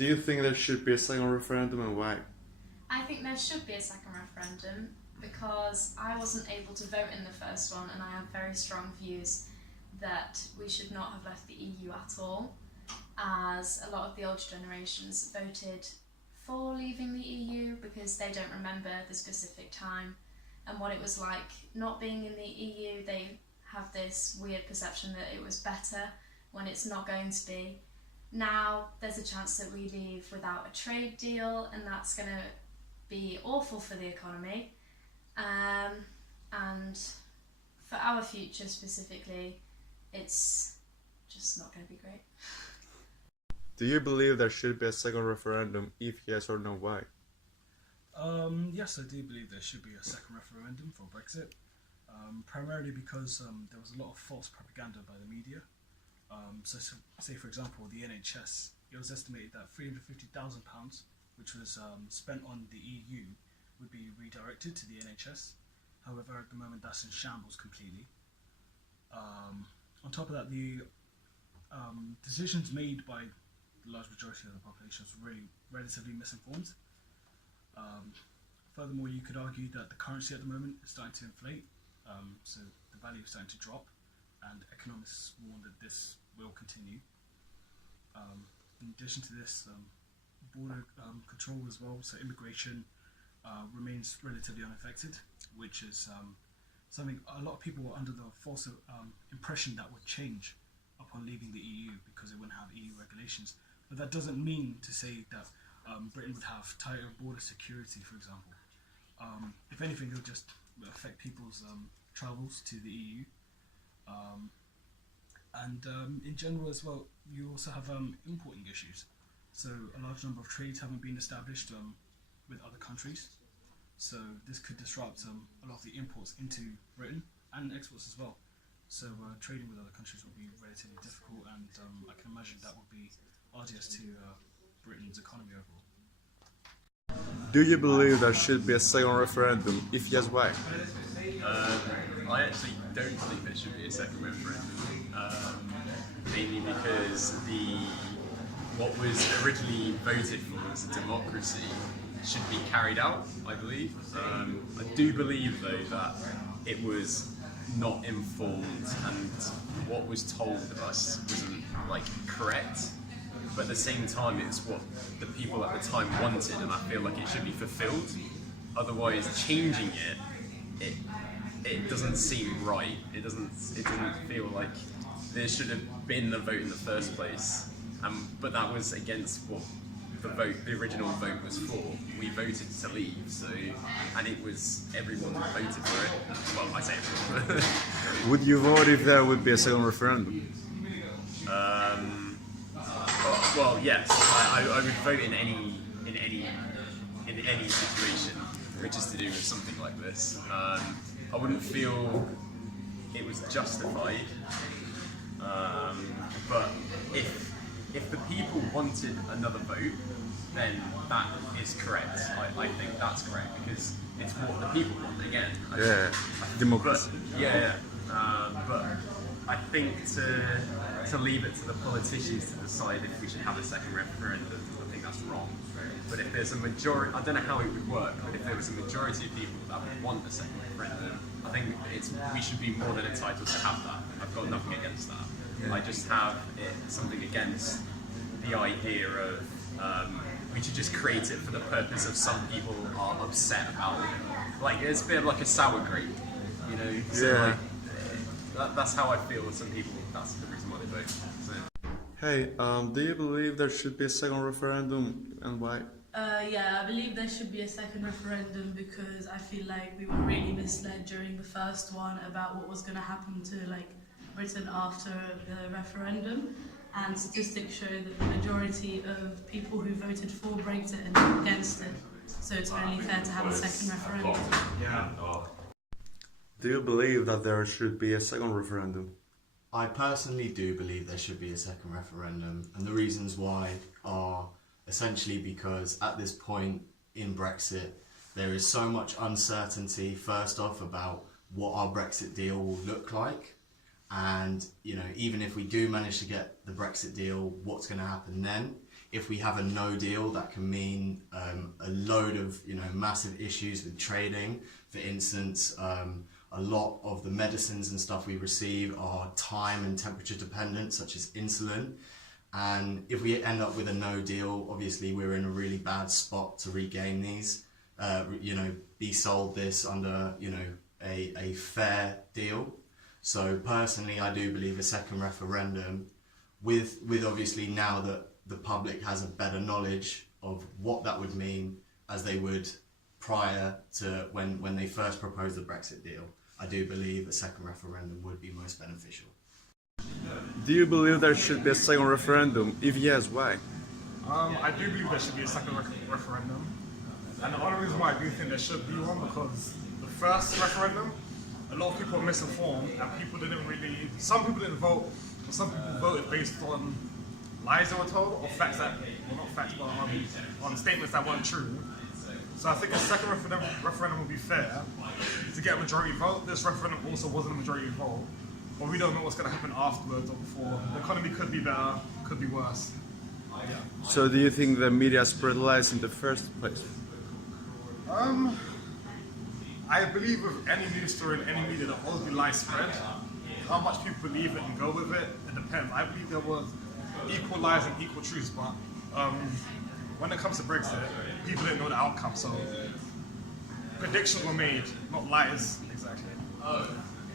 Do you think there should be a second referendum, and why? I think there should be a second referendum because I wasn't able to vote in the first one, and I have very strong views that we should not have left the EU at all, as a lot of the older generations voted for leaving the EU because they don't remember the specific time and what it was like not being in the EU. They have this weird perception that it was better when it's not going to be. Now there's a chance that we leave without a trade deal, and that's going to be awful for the economy, and for our future specifically, it's just not going to be great. Do you believe there should be a second referendum? If yes or no, why? Yes, I do believe there should be a second referendum for Brexit, primarily because there was a lot of false propaganda by the media. So say for example the NHS, it was estimated that £350,000, which was spent on the EU, would be redirected to the NHS. However, at the moment that's in shambles completely. On top of that, the decisions made by the large majority of the population was really relatively misinformed. Furthermore, you could argue that the currency at the moment is starting to inflate, so the value is starting to drop, and economists warn that this will continue. In addition to this, border control as well, so immigration remains relatively unaffected, which is something a lot of people were under the false impression that would change upon leaving the EU because it wouldn't have EU regulations. But that doesn't mean to say that Britain would have tighter border security, for example. If anything, it'll just affect people's travels to the EU. And in general as well, you also have importing issues. So a large number of trades haven't been established with other countries. So this could disrupt a lot of the imports into Britain and exports as well. So trading with other countries will be relatively difficult, and I can imagine that would be arduous to Britain's economy overall. Do you believe there should be a second referendum? If yes, why? I actually don't believe there should be a second referendum, mainly because what was originally voted for as a democracy should be carried out, I believe. I do believe though that it was not informed, and what was told of us wasn't correct, but at the same time it's what the people at the time wanted, and I feel like it should be fulfilled. Otherwise changing it doesn't seem right. It doesn't feel like there should have been the vote in the first place, but that was against what the original vote was for. We voted to leave, and it was everyone voted for it. Well, I say everyone. Would you vote if there would be a second referendum? Well, yes. I would vote in any situation which is to do with something like this. I wouldn't feel it was justified, but if the people wanted another vote, then that is correct. I think that's correct because it's what the people want again. Democracy. But I think to leave it to the politicians to decide if we should have a second referendum, I think that's wrong. But if there's a majority, I don't know how it would work, but if there was a majority of people that would want a second referendum, I think we should be more than entitled to have that. I've got nothing against that. I just have something against the idea of we should just create it for the purpose of some people are upset about it. It's a bit of like a sour grape, you know? So that's how I feel with some people. That's the reason why they vote. So. Hey, do you believe there should be a second referendum, and why? Yeah, I believe there should be a second referendum because I feel like we were really misled during the first one about what was going to happen to Britain after the referendum, and statistics show that the majority of people who voted for Brexit and against it, so it's only fair to have a second referendum. Do you believe that there should be a second referendum? I personally do believe there should be a second referendum, and the reasons why are essentially because at this point in Brexit there is so much uncertainty, first off, about what our Brexit deal will look like, and even if we do manage to get the Brexit deal, what's going to happen then? if we have a no deal, that can mean a load of massive issues with trading. For instance, a lot of the medicines and stuff we receive are time and temperature dependent, such as insulin. And if we end up with a no deal, obviously we're in a really bad spot to regain these. Be sold this under a fair deal. So personally, I do believe a second referendum, with obviously now that the public has a better knowledge of what that would mean as they would prior to when they first proposed the Brexit deal. I do believe a second referendum would be most beneficial. Do you believe there should be a second referendum? If yes, why? I do believe there should be a second referendum. And the only reason why I do think there should be one, because the first referendum, a lot of people were misinformed and some people didn't vote, but some people voted based on lies they were told, or facts that, well not facts, but on statements that weren't true. So I think a second referendum would be fair to get a majority vote. This referendum also wasn't a majority vote, but we don't know what's going to happen afterwards or before. The economy could be better, could be worse. Yeah. So do you think the media spread lies in the first place? I believe with any news story in any media, there'll always be lies spread. How much people believe it and go with it, it depends. I believe there was equal lies and equal truths, but when it comes to Brexit, people didn't know the outcome, so predictions were made, not lies exactly.